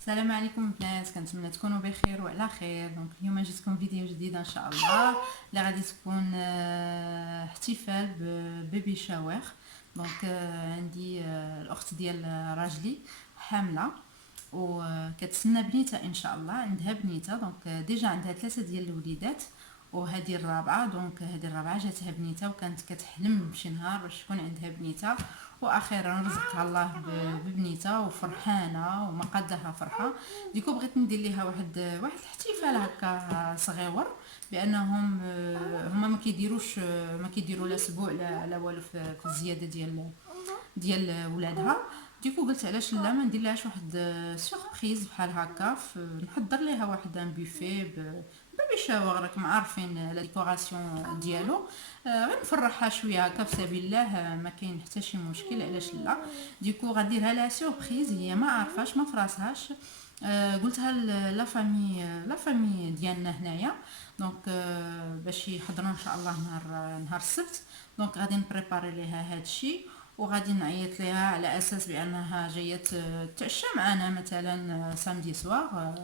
السلام عليكم البنات، كنتمنى تكونوا بخير وعلى خير. دونك اليوم جيتكم فيديو جديد ان شاء الله اللي غادي تكون احتفال ببيبي شاور. دونك عندي الاخت ديال راجلي حامله وكتسنى بنيتها ان شاء الله. عندها بنيتها دونك ديجا عندها 3 ديال الوليدات وهذه الرابعه. دونك هذه الرابعه جاتها بنيتها وكانت كتحلم بشي نهار باش تكون عندها بنيتها، واخيرا رزقها الله ببنيتها وفرحانه وما قدها فرحه. ديكو بغيت ندير ليها واحد الاحتفال هكا صغيور، بانهم هما ما كيديروا لا اسبوع لا والو في الزياده ديال ولادها. ديكو قلت علاش لا ما ندير لهاش واحد سوربريز بحال هكا، نحضر ليها واحد ان بوفيه بيبي شاور. راكم عارفين لا ديكوراسيون ديالو. غير نفرحها شويه هكا في سبيل الله، ما كاين حتى شي مشكل، علاش لا. ديكو غنديرها لها سوربريز، هي ما عارفاش ما فراسهاش. قلتها لا فامي ديالنا هنايا. دونك باش يحضروا ان شاء الله نهار السبت. دونك غادي نبريباري ليها هادشي وغادي نعيط ليها على اساس بانها جايه تعشى معنا مثلا سامدي سوار،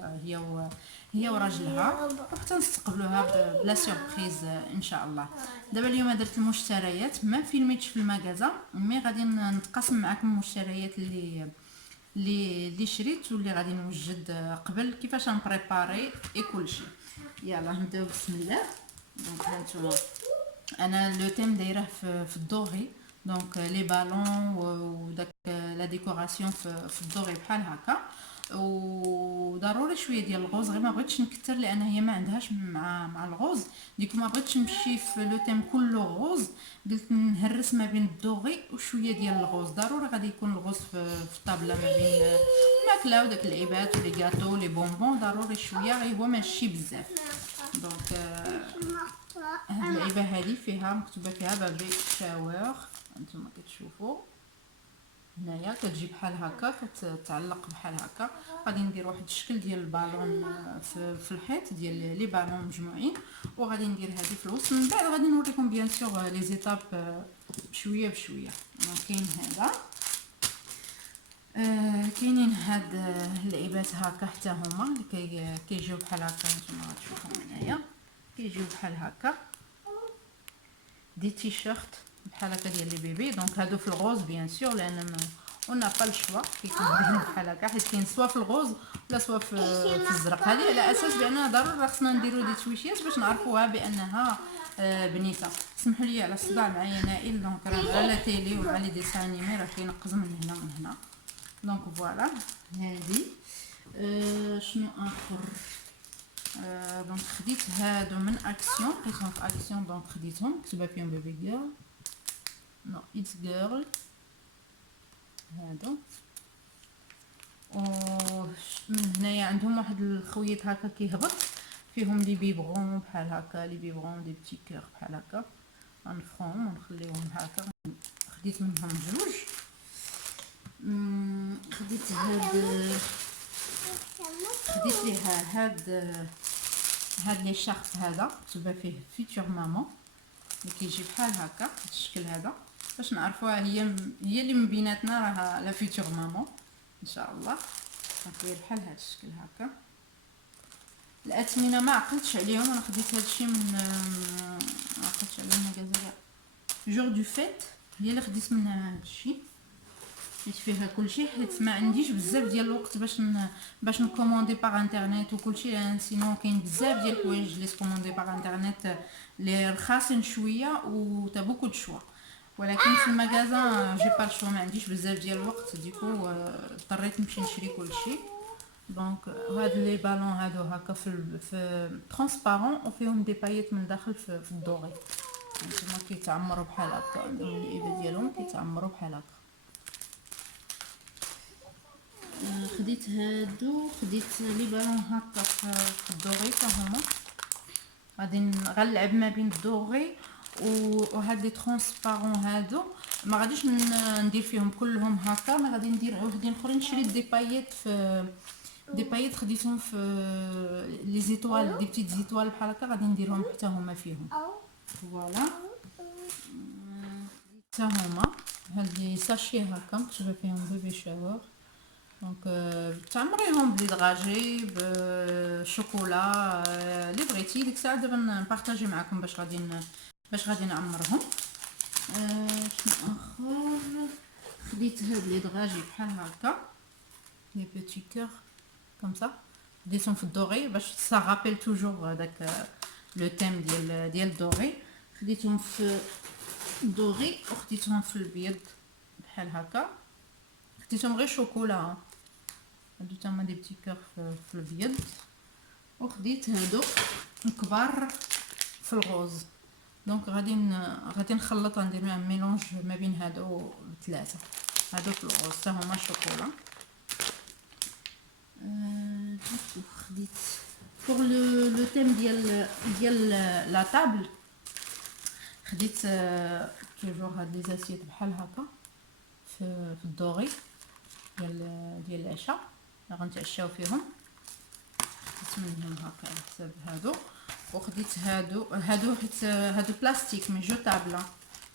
هي وراجلها، وحتى نستقبلوها بلا سوربريز ان شاء الله. دابا اليوم درت المشتريات، ما فيلميتش في المغازه، مي غادي نتقاسم معكم المشتريات اللي شريت واللي غادي نوجد قبل كيفاش نبريباري اي كلشي. يلا نبداو بسم الله. دونك هانتوما انا لو تيم دايره في الدوغي. دونك لي بالون وداك لا ديكوراسيون في الدوغي بحال هكا، وضروري شويه ديال الغوز. غير ما بغيتش نكثر لان هي ما عندهاش مع الغوز. ديك ما بغيتش نمشي في لو تيم كله غوز، قلت نهرس ما بين الدوغي وشويه ديال الغوز. ضروري غادي يكون الغوز في الطابله ما بين الماكله وداك اللعيبات ولي غاتو لي بونبون. ضروري شويه، غير هو ماشي بزاف. دونك هاد اللعيبه هذه فيها مكتوبه فيها بابي شاور، انتما كتشوفوا هنايا كتجي بحال هكا، كتعلق بحال هكا. غادي ندير واحد الشكل ديال البالون في الحيط ديال لي بالون مجموعين، وغادي ندير هذه في الوسط. من بعد غادي نوريكم بيان سور لي زيتاب بشويه بشويه. كاين هذا، كاينين هاد اللعيبات هكا حتى هما اللي كيجيو بحال هكا. نتوما غتشوفوا هنايا كيجيو بحال هكا دي تيشيرت بحال هكا ديال لي بيبي. دونك هادو في الغوز بيان سور، لان اون با الشوا كيكون بحال هكا، حيت كاين سوا في الغوز ولا سوا في الزرق. هذه على اساس بان ضروري خصنا نديرو دي تويشيات باش نعرفوها بانها بنيته. سمحوا لي على الصداع معايا نائل، دونك راه على تيلي وعلى لي ديسان انيمي راه كينقز من هنا من هنا. دونك فوالا هذه. شنو اخر؟ دونك خديت هادو من اكسيون، لقيتهم في اكسيون دونك خديتهم. كتبه فيهم بيبي جيرل، نو اتس جيرل. هادو من هنايا عندهم واحد الخويط هكا كيهبط فيهم لي بيبغون بحال هكا، لي بيبغون دي بتي كور بحال هكا. غنفخوهم ونخليهم هكا. خديت منهم جوج. خديت ليها هاد لي شارف. هذا كتبه فيه فيتور مامون، اللي كيجي بحال هكا الشكل هذا، باش نعرفوها هي اللي من بيناتنا راها لا فيتور مامون ان شاء الله. داير بحال هذا الشكل هكا. الاثمنه ما عقلتش عليهم، انا خديت هذا الشيء ما عقلتش على المغازه جور دو فيت، هي اللي خديت منها هذا الشيء. حيت فيها كلشي، حيت ما عنديش بزاف ديال الوقت باش نكوموندي باغ انترنيت وكلشي، لان سينو كاين بزاف ديال الحوايج اللي تكوموندي باغ انترنيت لي رخاصين شويه و تا بوكو دو شوا. ولكن في المغازه جي با الشوا، ما عنديش بزاف ديال الوقت. ديكو اضطريت نمشي نشري كلشي. دونك هاد لي بالون هادو هكا في ترونسبارون وفيهم دي بايت من داخل في الدوغي. هانتوما كيتعمروا بحال هكا، عندهم اللعيبه ديالهم كيتعمروا بحال هكا. خديت هادو، خديت لي بالون هكا في الدوغي حتى هما. غادي غنلعب ما بين الدوغي وهاد لي ترونسبارون هادو. ما غاديش ندير فيهم كلهم هكا، ما غادي ندير وحدين اخرين. شريت دي بايت دي بايت خديتهم في لي زيتوال، دي بتيت زيتوال بحال هكا، غادي نديرهم حتى هما فيهم. فوالا حتى هما هاد لي ساشي هكا مكتوبه فيهم بيبي شاور. دونك تعمريهم بلي دغاجي بالشوكولا اللي بغيتي. ديك الساعه دابا نبارطاجي معكم باش غادي نعمرهم. شنو اخر؟ خديت هاد لي دغاجي بحال هكا، لي بيتي كور كوم سا، خديتهم في الدوغي باش سا رابيل توجور داك لو تيم ديال الدوغي. خديتهم في الدوغي وخديتهم في البيض بحال هكا. خديتهم غير شوكولا، هادو تما دي بتي كور في البيض. وخديت هادو كبار في الغوز. دونك غادي نخلط، غندير معهم ميلونج ما بين هادو الثلاثه. هادو في الغوز حتى هما شوكولا. خديت pour le thème ديال لا طابل. خديت توجور هاد لي زاسيت بحال هكا في الدوغي ديال العشاء اللي غنتعشاو فيهم. خديت منهم هكا على حساب هادو. وخديت هادو حيت هادو بلاستيك مي جوطابل،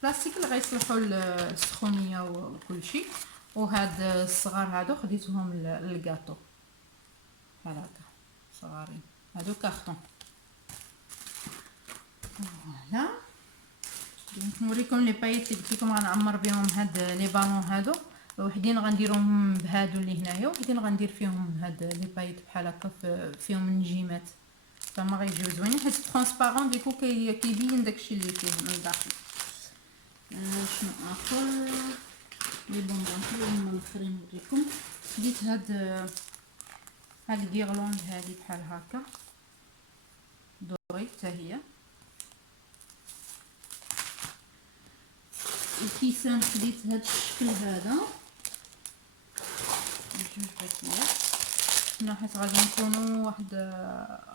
بلاستيك اللي غيصلحوا السخونيه وكل شيء. وهاد الصغار هادو خديتهم للكاطو بحال هكا صغارين، هادو كارطون. فوالا دونك نوريكم لي بايت اللي قلت لكم غنعمر بهم هاد لي بالون هادو. وحدين غنديرهم بهادو اللي هنايا، وحدين غندير فيهم هاد لي بايت بحال هكا فيهم النجيمات، فما غيجيو زوينين حيت ترونسبارون ديكو كيبين داكشي اللي فيه من الداخل. شنو اخر؟ لي بونبون هما الاخرين نوريكم. خديت هاد الغيرلوند هادي بحال هكا دوري حتى هي. الكيسان خديت هاد الشكل هذا بجوج باكيات. حنا حيت غادي نكونوا واحد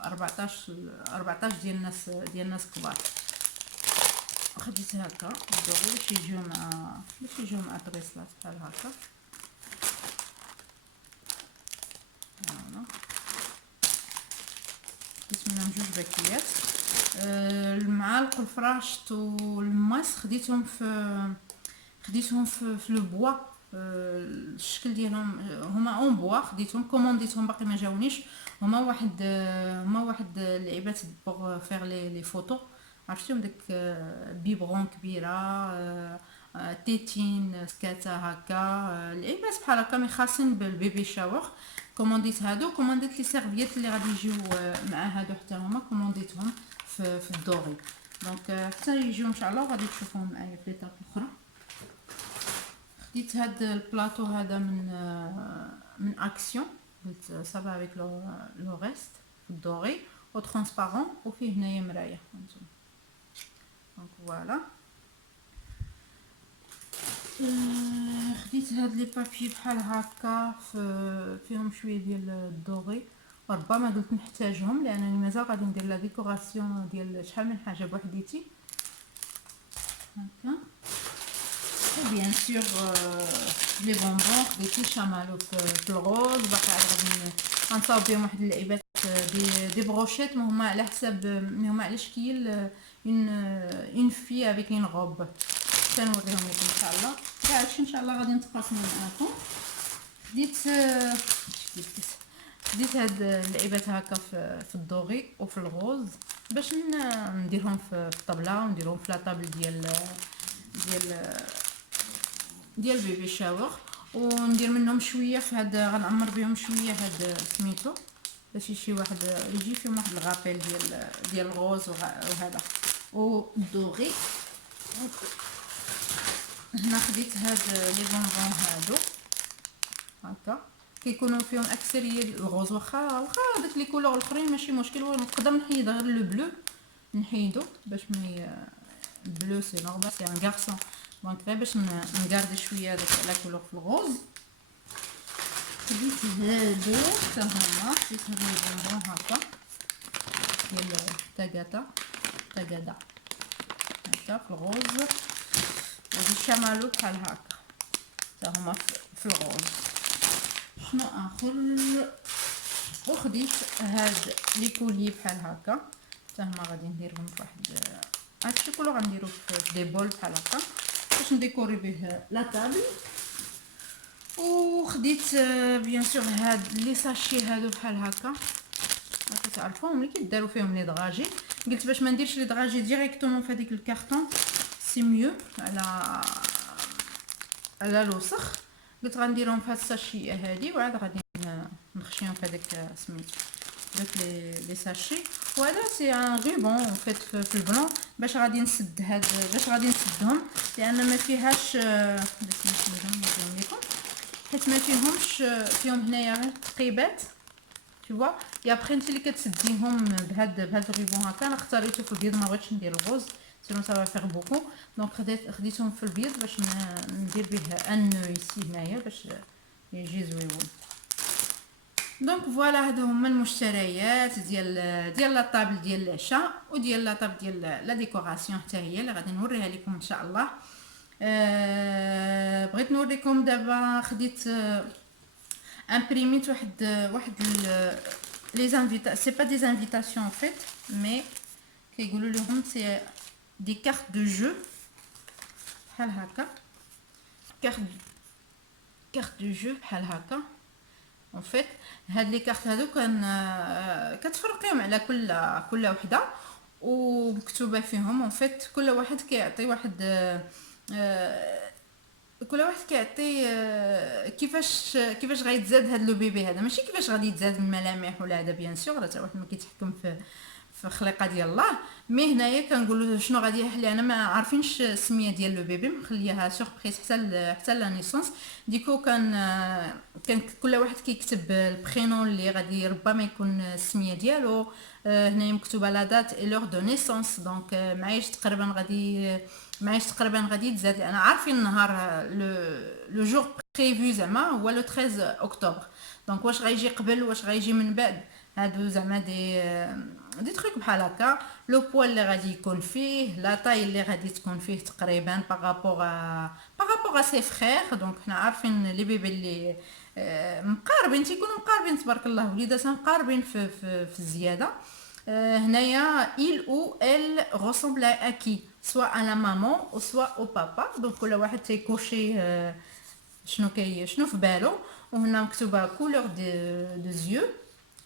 14 ديال الناس كبار. خديت هكا دوري باش يجيو مع طريسلات بحال هكا. فوالا خديت منهم جوج باكيات. المعالق والفراشط والماس خديتهم في لو بوا. الشكل ديالهم هما اون بوا، خديتهم كومونديتهم باقي ما جاونيش. هما واحد اللعيبات بوغ فيغ لي فوتو، عرفتيهم داك بيبغون كبيره، تيتين سكاتا هكا، لعيبات بحال هكا مي خاصين بالبيبي شاور. كومونديت هادو، كومونديت لي سيرفييت اللي غادي يجيو مع هادو حتى هما كومونديتهم في الدوغي. دونك حتى يجيو ان شاء الله وغادي تشوفوهم معايا في ليطاب اخرى. خديت هاد البلاطو هذا من اكسيون، قلت صافا افيك لو ريست في الدوغي و ترونسبارون وفيه هنايا مرايه هانتوما. دونك فوالا خديت هاد لي بابي بحال هكا فيهم شويه ديال الدوغي، وربما قلت نحتاجهم لانني مازال غادي ندير لا ديكوراسيون ديال شحال من حاجه بوحديتي هكا. وبيان سور لي بونبون خديت لي شامالو في الغوز، باقي عاد غادي غنصاوب بهم واحد اللعيبات دي بروشيت، ما هما على حساب ما هما على شكل اون في افيك اون روب. تنوريهم لكم ان شاء الله كاع هادشي ان شاء الله غادي نتقاسم معاكم. خديت هاد اللعيبات هكا في الدوغي وفي الغوز باش نديرهم في الطبله ونديرهم في لاطابل ديال بيبي شاور. وندير منهم شويه في هاد، غنعمر بهم شويه هاد سميتو باش شي واحد يجي فيهم واحد الغابيل ديال الغوز وهذا والدوغي. هنا خديت هاد لي بونبون هادو هكا كيكونوا فيهم اكثريه الغوز، واخا داك لي كولور الاخرين ماشي مشكل، نقدر نحيد غير لو بلو نحيدو باش ما بلو سي نورمال سي ان غارسون، دونك غير باش نغاردي شويه داك لا كولور في الغوز. خديت هادو حتى هما، خديت هاد لي بونبون هكا ديال تاكادا هكا في الغوز، ودي شامالو بحال هكا حتى هما في الغوز. شنو اخر؟ وخديت هاد لي كولي بحال هكا حتى هما غادي نديرهم في واحد هادشي كله غنديرو في دي بول بحال هكا باش نديكوري به لا طابل. وخديت بيان سور هاد لي ساشي هادو بحال هكا، راكم تعرفوهم اللي كيداروا فيهم لي دغاجي. قلت باش ما نديرش لي دغاجي ديريكتومون في هذيك الكارطون سي ميو على الوسخ، قلت غنديرهم في هاد الساشي هادي وعاد غادي نخشيهم في هذاك سميتو داك لي ساشي. وهذا سي ان غيبون فيت في البلون باش غادي نسد هاد، باش غادي نسدهم لان ما فيهاش لكم حيت ما فيهمش، فيهم هنايا غير تقيبات tu vois. et après انت اللي كتسديهم بهاد الغيبون هكا. انا اختاريته في البيض، ما بغيتش ندير الغوز سينو سا فيغ بوكو، دونك خديتهم في البيض باش ندير به ان يسي هنايا باش يجي زويون. دونك فوالا هادو هما المشتريات ديال لا طابل ديال العشاء وديال لا طابل ديال لا ديكوراسيون حتى هي اللي غادي نوريها لكم ان شاء الله. بغيت نوريكم دابا خديت امبريميت واحد لي انفيتا سي با دي انفيتاسيون ان فيت مي كيقولوا لهم سي دي كارت دو جو بحال هكا، كارت دو جو بحال هكا. en fait هاد لي كارت هادو كتفرقيهم على كل وحده ومكتوبه فيهم. en fait كل واحد كيعطي واحد كل واحد كيعطي كيفاش غيتزاد هاد لو بيبي هذا، ماشي كيفاش غادي يتزاد الملامح ولا هذا بيان سور، راه حتى واحد ما كيتحكم في خليقه ديال الله. مي هنايا كنقولوا شنو غادي يحل، انا ما عارفينش السميه ديال لو بيبي، مخليها سوربريز حتى لا نيسونس. ديكو كان كل واحد كيكتب البرينون اللي غادي ربما يكون السميه ديالو. هنايا مكتوبه لا دات اي لور دو نيسونس، دونك معايش تقريبا غادي يتزاد. انا عارفين النهار لو جور بريفو زعما هو لو 13 اكتوبر، دونك واش غيجي قبل واش غيجي من بعد هادو زعما دي تروك بحال هكا. لو بوا اللي غادي يكون فيه، لا طاي اللي غادي تكون فيه تقريبا باغابوغ سي فخير. دونك حنا عارفين لي بيبي اللي مقاربين تيكونوا مقاربين تبارك الله، وليدات مقاربين في الزياده. هنايا il ou elle ressemble à qui, soit à la maman ou soit au papa. donc كل واحد تيكوشي شنو في بالو. وهنا مكتوبه couleur des yeux،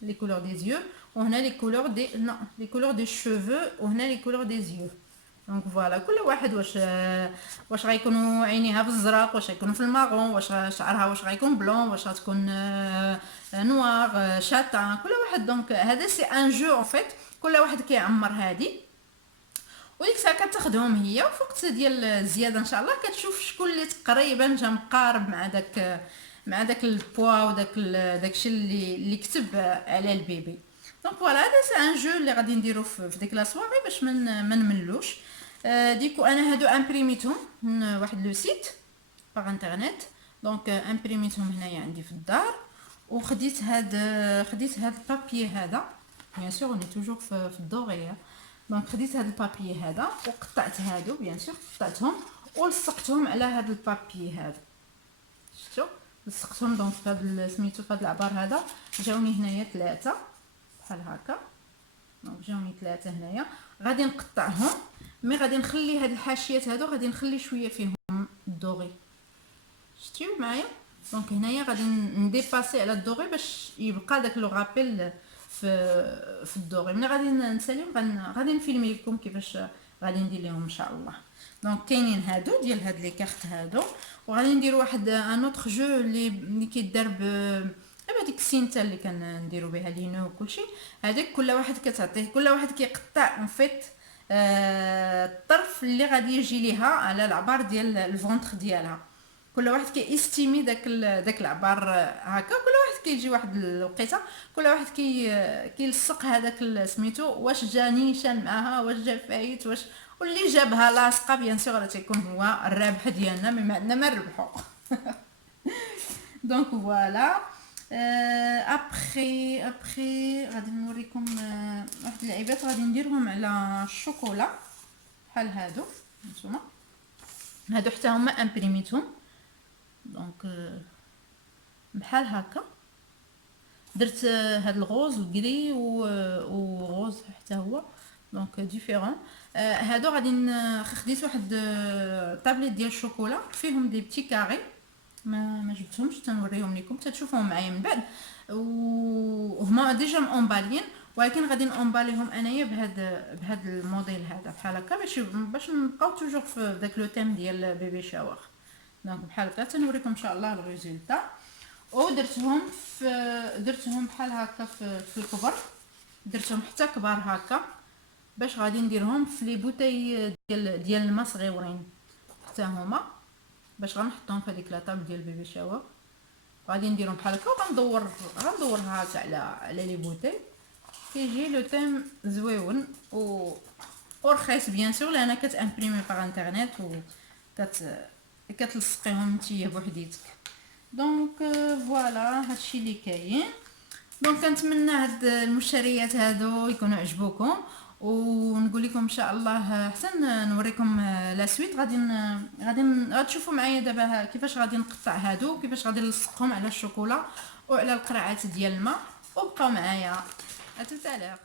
les couleurs des yeux، وهنا les couleurs des non les couleurs des cheveux، وهنا les couleurs des yeux. دونك فوالا كل واحد واش غيكونوا عينيها في الزرق، واش غيكونوا في الماغون، واش شعرها واش غيكون بلون، واش غتكون نوار شاتان، كل واحد. دونك هذا سي ان جو ان فيت، كل واحد كيعمر هادي وديك الساعه كتاخذهم هي. وفوقت ديال الزياده ان شاء الله كتشوف شكون اللي تقريبا جا مقارب مع داك البوا وداك داكشي اللي كتب على البيبي. دونك فوالا هذا سي ان جو اللي غادي نديرو في ديك لا سواري باش ما نملوش. ديكو انا هادو امبريميتهم من واحد لو سيت باغ انترنيت، دونك امبريميتهم هنايا عندي في الدار. وخديت هاد البابي هذا بيان سور اوني توجور في الدوريه. دونك خديت هاد البابي هذا وقطعت هادو بيان سور، قطعتهم ولصقتهم على هاد البابي هذا، شفتوا لصقتهم. دونك في هاد سميتو في هاد العبار هذا جاوني هنايا 3 بحال هكا. دونك جاوني 3 هنايا، غادي نقطعهم مي غادي نخلي هاد الحاشيات هادو غادي نخلي شويه فيهم الدوغي، شفتيو معايا. دونك هنايا غادي نديباسي على الدوغي باش يبقى داك لو رابيل في الدوغي. ملي غادي نساليهم غادي نفيلمي لكم كيفاش غادي ندير لهم ان شاء الله. دونك كاينين هادو ديال هاد لي كارت هادو، وغادي ندير واحد ان اوتر جو اللي كيدار ديك السينتا اللي كنديروا بها لينو وكلشي. هذاك كل واحد كتعطيه، كل واحد كيقطع ان فيت الطرف اللي غادي يجي ليها على العبار ديال الفونتر ديالها. كل واحد كيستيمي داك العبار هكا. كل واحد كيجي واحد الوقيته كل واحد كيلصق هذاك سميتو، واش جا نيشان معاها، واش جا فايت، واش واللي جابها لاصقه بيان سور راه تيكون هو الرابح ديالنا، ما عندنا ما نربحو. دونك فوالا ابخي غادي نوريكم واحد اللعيبات غادي نديرهم على الشوكولا بحال هادو. نتوما هادو حتى هما امبريميتهم. دونك بحال هكا درت هاد الغوز الكري وغوز حتى هو دونك ديفيرون. هادو غادي خديت واحد طابليت ديال الشوكولا فيهم دي بتي كاري ما جبتهمش تنوريهم لكم تتشوفوهم معايا من بعد. وهما ديجا مأمبالين، ولكن غادي نأمباليهم انايا بهاد الموديل هذا بحال هكا باش نبقاو توجور في داك لو تيم ديال بيبي شاور. دونك بحال هكا تنوريكم ان شاء الله الريزولتا. درتهم بحال هكا في الكبر، درتهم حتى كبار هكا باش غادي نديرهم في لي بوتاي ديال الماء صغيورين حتى هما، باش غنحطهم في هذيك لاطاب ديال بيبي شاور. غادي نديرهم بحال هكا وغندورها هكا على لي بوتاي. كيجي لو تيم زويون ورخيص بيان سور، لان كتامبريمي باغ انترنيت و كتلصقيهم نتيا بوحديتك. دونك فوالا هادشي اللي كاين. دونك كنتمنى هاد المشتريات هادو يكونوا عجبوكم، ونقول لكم ان شاء الله حتى نوريكم لا سويت. غادي تشوفوا معايا دابا كيفاش غادي نقطع هادو، كيفاش غادي نلصقهم على الشوكولا وعلى القرعات ديال الماء. وبقاو معايا اتوتالير.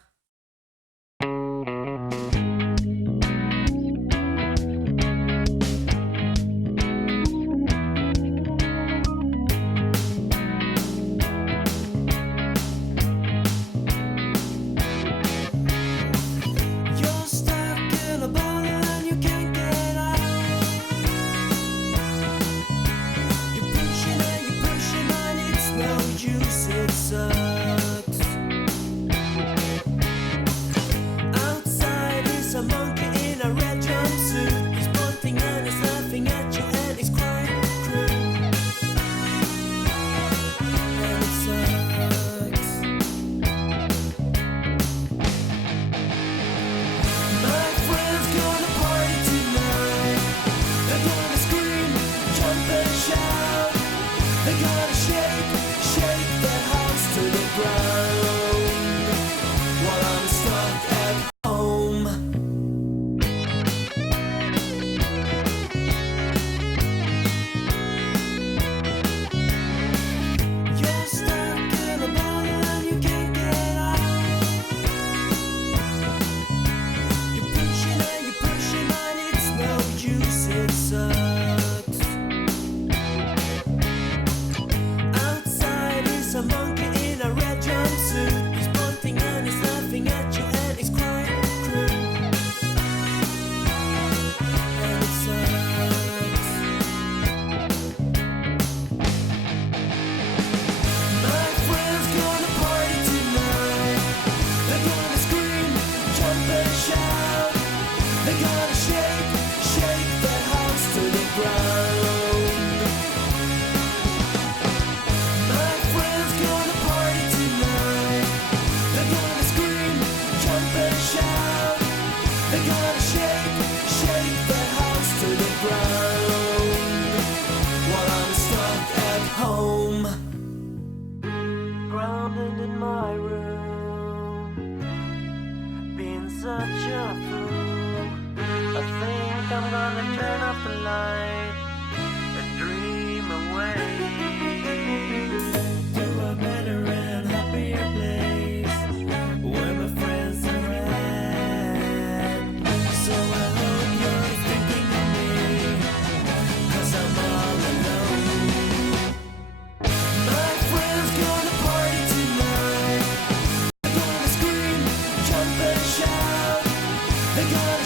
They're gonna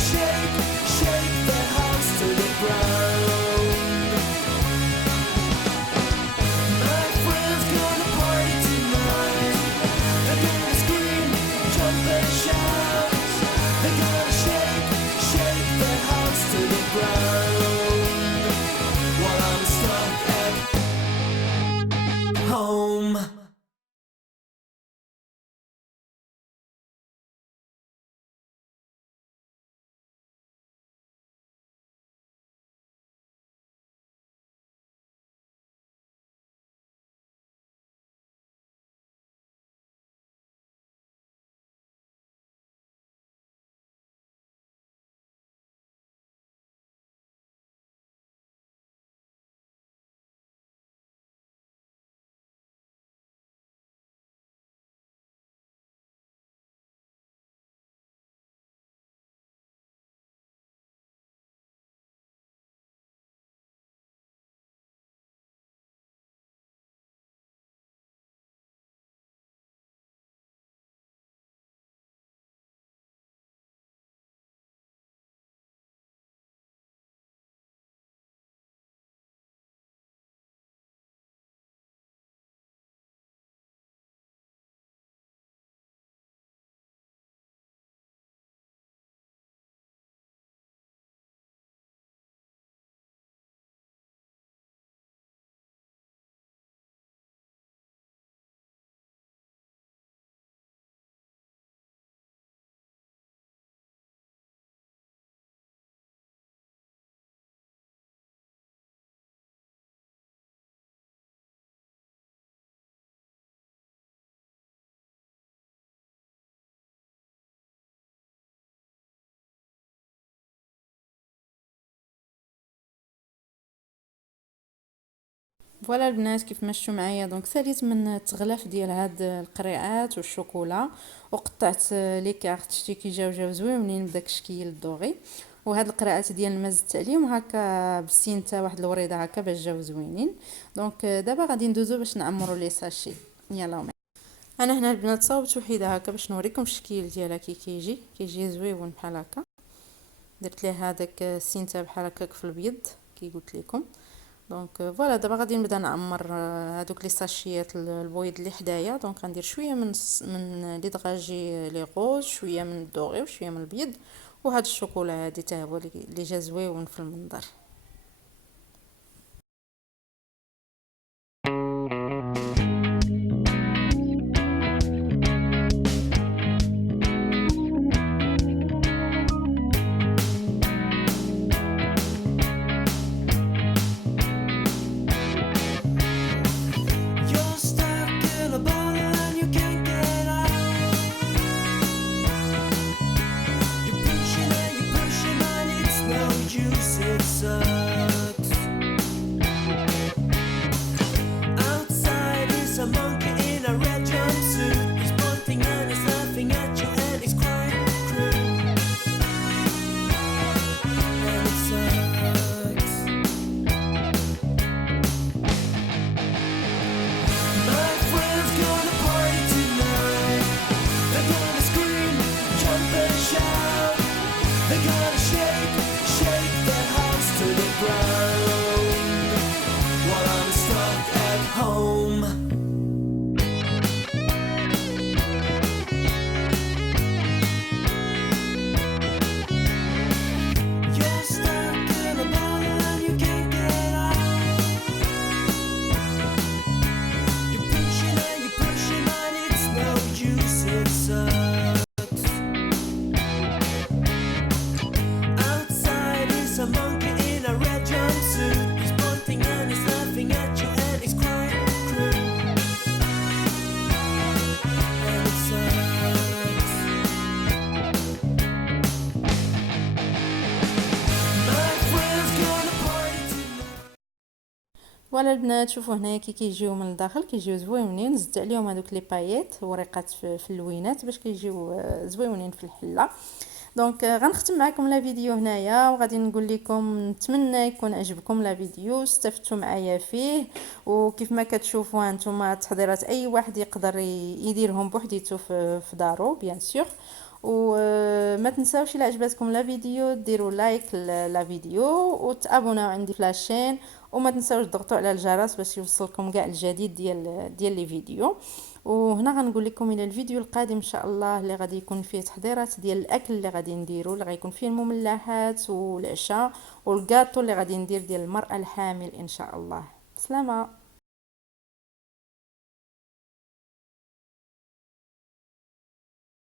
shake the house to the ground. فوالا البنات كيف مشوا معايا دونك ساليت من التغلاف ديال هاد القريعات والشوكولا وقطعت لي كارت شتي كي جاو زوينين بداك الشكل الدوغي. وهاد القرعات ديال ما زدت عليهم هكا بسينتا واحد الوريده هكا باش جاو زوينين. دونك دابا غادي ندوزو باش نعمروا لي ساشي. يلا انا هنا البنات صاوبت وحيده هكا باش نوريكم الشكل ديالها كي كيجي زويون بحال هكا. درت ليه هذاك السينتا بحال هكاك في الابيض كي قلت لكم. دونك فوالا دابا غادي نبدا نعمر هذوك لي ساشيات البويض اللي حدايا. دونك غندير شويه من لي دغاجي لي غوز، شويه من الدوغي وشويه من البيض، وهاد الشوكولا هادي حتى هو اللي جا زويون في المنظر. You're stuck in a bottle and you can't get out. You're pushing and it's no use, it sucks. Outside is a monkey in a red jumpsuit. He's pointing and he's laughing at you and he's quite cruel. And it sucks. My friends gonna party tonight. They're gonna scream, jump and shout. They're gonna shake the house to the ground. While I'm stuck at home. You're stuck in a bottle and you can't get out. You're pushing and it's no use, it sucks. Outside is a monkey in a red jumpsuit. He's pointing and he's laughing at you and he's quite cruel. And it sucks. My friends gonna party tonight. فوالا البنات شوفوا هنايا كي كيجيو من الداخل كيجيو زويونين. زدت عليهم هذوك لي بايات وريقات في اللوينات باش كيجيو زويونين في الحله. دونك غنختم معكم لا فيديو هنايا وغادي نقول لكم نتمنى يكون عجبكم لا فيديو استفدتوا معايا فيه. وكيف ما كتشوفوا انتم تحضيرات اي واحد يقدر يديرهم بوحديته في دارو بيان سور. وما تنساوش الى عجبتكم لا فيديو ديروا لايك لا فيديو وتابوناو عندي في لاشين. وما تنساوش تضغطوا على الجرس باش يوصلكم كاع الجديد ديال لي فيديو. وهنا غنقول لكم الى الفيديو القادم ان شاء الله اللي غادي يكون فيه تحضيرات ديال الاكل اللي غادي نديرو اللي غيكون فيه المملحات والعشاء والكاطو اللي غادي ندير ديال المرأة الحامل ان شاء الله. سلامة.